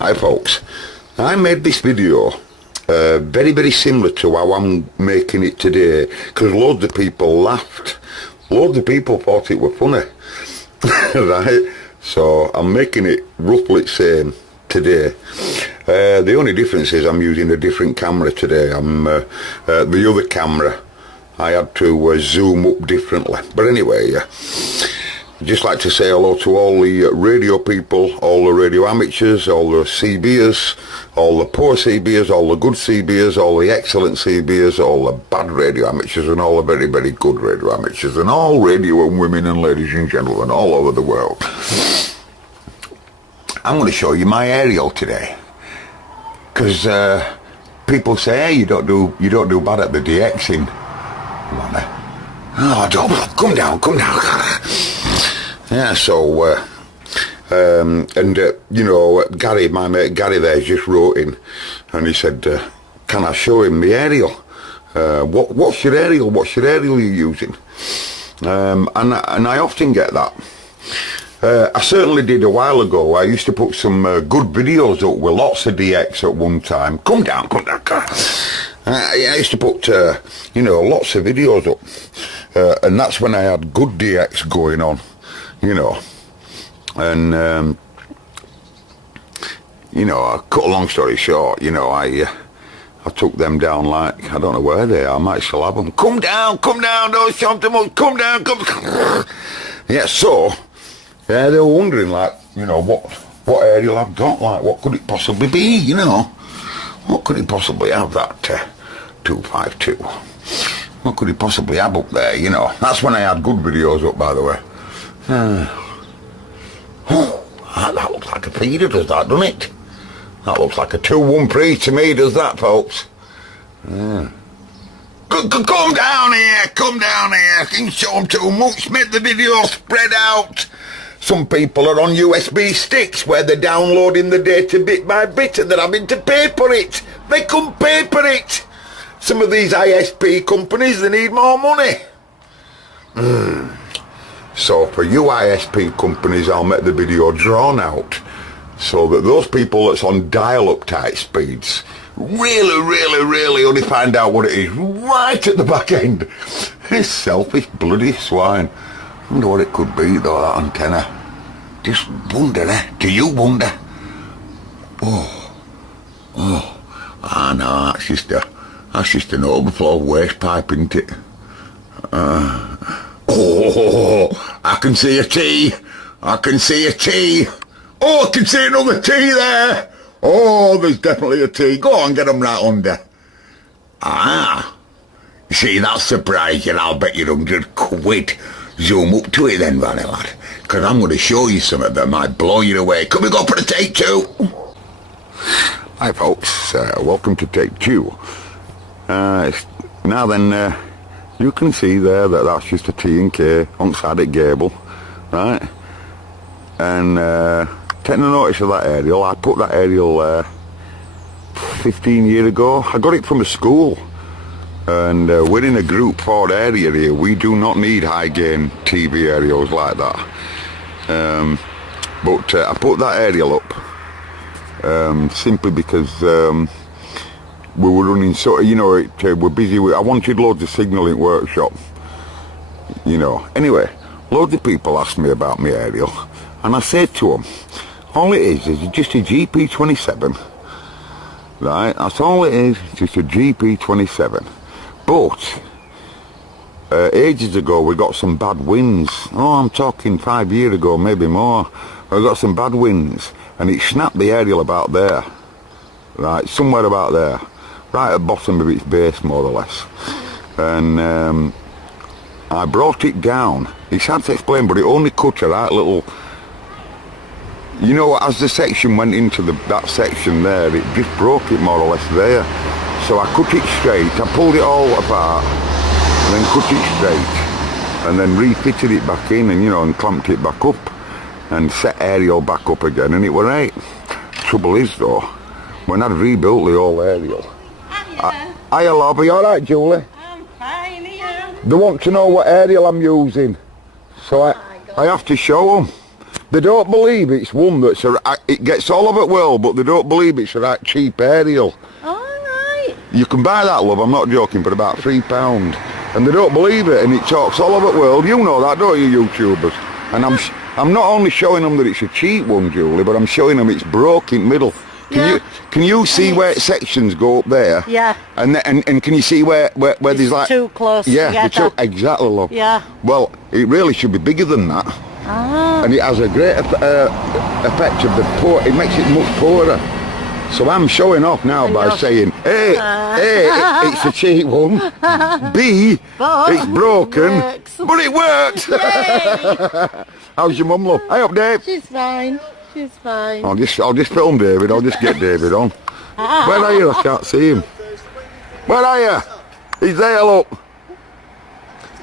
Hi folks, I made this video very very similar to how I'm making it today because loads of people laughed, loads of people thought it were funny. Right, so I'm making it roughly the same today. The only difference is I'm using a different camera today. I'm the other camera I had to zoom up differently, but anyway, I'd just like to say hello to all the radio people, all the radio amateurs, all the CBers, all the poor CBers, all the good CBers, all the excellent CBers, all the bad radio amateurs, and all the very, very good radio amateurs, and all radio and women and ladies and gentlemen all over the world. I'm going to show you my aerial today, because people say, hey, you don't do bad at the DXing. Oh, don't, come down. Yeah, so, you know, Gary, my mate Gary there, just wrote in, and he said, can I show him the aerial? What's your aerial? What's your aerial you're using? And I often get that. I certainly did a while ago. I used to put some good videos up with lots of DX at one time. Come down. I used to put, you know, lots of videos up, and that's when I had good DX going on. You know, and you know, I cut a long story short, you know, I took them down like, I don't know where they are, I might still have them. Come down, don't shout too much, come down. Yeah, so, yeah, they were wondering, like, you know, what aerial I've got, like, what could it possibly be, you know? What could it possibly have, that 252? What could it possibly have up there, you know? That's when I had good videos up, by the way. Oh, that looks like a feeder, does that, doesn't it? That looks like a 213 to me, does that, folks? Come down here, I can show them too much, make the video spread out. Some people are on USB sticks where they're downloading the data bit by bit and they're having to paper it. They can paper it. Some of these ISP companies, they need more money. So for you ISP companies, I'll make the video drawn out so that those people that's on dial-up type speeds really only find out what it is right at the back end. It's selfish bloody swine. I wonder what it could be though, that antenna. Just wonder, Do you wonder? Oh, no, that's just an overflow waste pipe, isn't it? Oh, I can see a T. Oh, I can see another T there. Oh, there's definitely a T. Go on, get them right under. You see, that'll surprise you. I'll bet you 100 quid. Zoom up to it then, Vanny lad, because I'm going to show you something that might blow you away. Can we go for a take two? Hi folks, welcome to take two. Now then, you can see there that that's just a T&K on side gable, right? And taking a notice of that aerial, I put that aerial 15 years ago. I got it from a school, and we're in a group 4 area here. We do not need high gain TV aerials like that. But I put that aerial up simply because we were running, so you know, we're busy with, I wanted loads of signal in workshop, you know. Anyway, loads of people asked me about my aerial, and I said to them, all it is just a GP27, right? That's all it is, just a GP27. But ages ago we got some bad winds. Oh, I'm talking 5 years ago, maybe more. We got some bad winds, and it snapped the aerial about there, right, somewhere about there, right at the bottom of its base, more or less. And I brought it down. It's hard to explain, but it only cut a right little, you know, as the section went into that section there, it just broke it more or less there. So I cut it straight, I pulled it all apart, and then cut it straight, and then refitted it back in, and you know, and clamped it back up, and set aerial back up again, and it were right. Trouble is though, when I'd rebuilt the whole aerial. Hiya love, are you alright Julie? I'm fine, here. They want to know what aerial I'm using, so I have to show them. They don't believe it's one that's it gets all over the world, but they don't believe it's a right cheap aerial. Alright. You can buy that, love, I'm not joking, for about £3. And they don't believe it, and it talks all over the world. You know that, don't you, YouTubers? And I'm not only showing them that it's a cheap one, Julie, but I'm showing them it's broke in the middle. Can you see where sections go up there? Yeah. And can you see where there's like too close together. Exactly, love. Yeah. Well, it really should be bigger than that. Ah. And it has a great effect of the pour. It makes it much poorer. So I'm showing off now by saying, A, it's a cheap one. B, it's broken, but it works. How's your mum, love? Hey up, Dave. She's fine. She's fine. I'll just film David. I'll just get David on. Where are you? I can't see him. Where are you? He's there, look.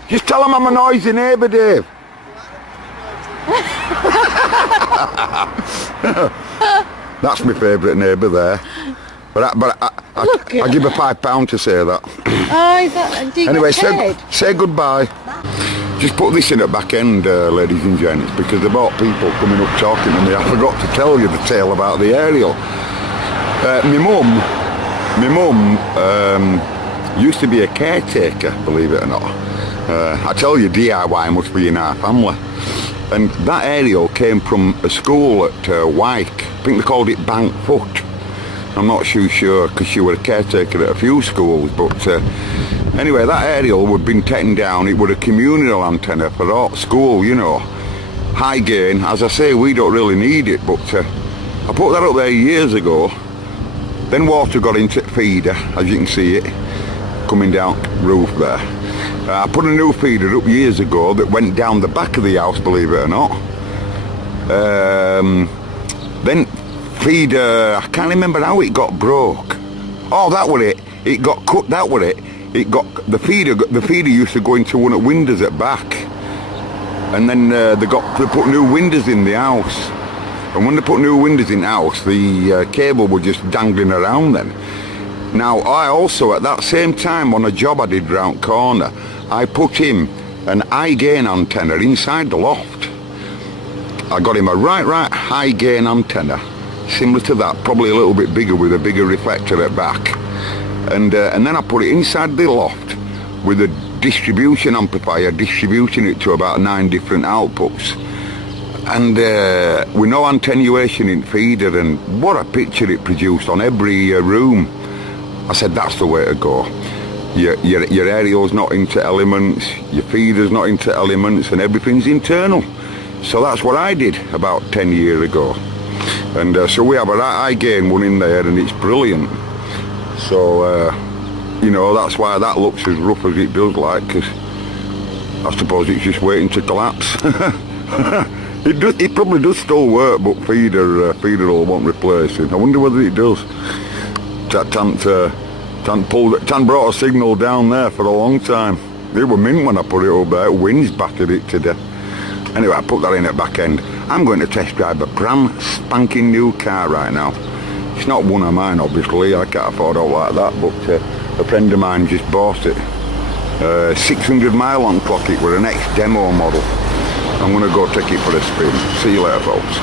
Just tell him I'm a noisy neighbour, Dave. That's my favourite neighbour there. But I give her £5 to say that. Anyway, say goodbye. Just put this in at back end, ladies and gents, because there are people coming up talking to me. I forgot to tell you the tale about the aerial. My mum used to be a caretaker, believe it or not. I tell you, DIY must be in our family. And that aerial came from a school at Wyke. I think they called it Bank Foot. I'm not too sure because she was a caretaker at a few schools, but anyway, that aerial would have been taken down. It was a communal antenna for our school, you know. High gain. As I say, we don't really need it, but I put that up there years ago. Then water got into the feeder, as you can see it, coming down the roof there. I put a new feeder up years ago that went down the back of the house, believe it or not. Then feeder, I can't remember how it got broke. Oh, that was it. It got cut, that was it. It got, the feeder used to go into one of the windows at back. And then they put new windows in the house. And when they put new windows in the house, the cable was just dangling around then. Now, I also, at that same time, on a job I did round corner, I put in an high gain antenna inside the loft. I got him a right high gain antenna, similar to that, probably a little bit bigger with a bigger reflector at back. And then I put it inside the loft with a distribution amplifier, distributing it to about 9 different outputs. And with no attenuation in feeder, and what a picture it produced on every room. I said, that's the way to go. Your aerial's not into elements, your feeder's not into elements, and everything's internal. So that's what I did about 10 years ago. And so we have a high gain one in there, and it's brilliant. So, you know, that's why that looks as rough as it does, like, because I suppose it's just waiting to collapse. It probably does still work, but feeder will want replacing. I wonder whether it does. Tant brought a signal down there for a long time. They were mint when I put it up there. Winds battered it to death. Anyway, I put that in at back end. I'm going to test drive a brand spanking new car right now. It's not one of mine, obviously. I can't afford all like that, but a friend of mine just bought it. 600 mile on clock. It was an ex-demo model. I'm going to go take it for a spin. See you later, folks.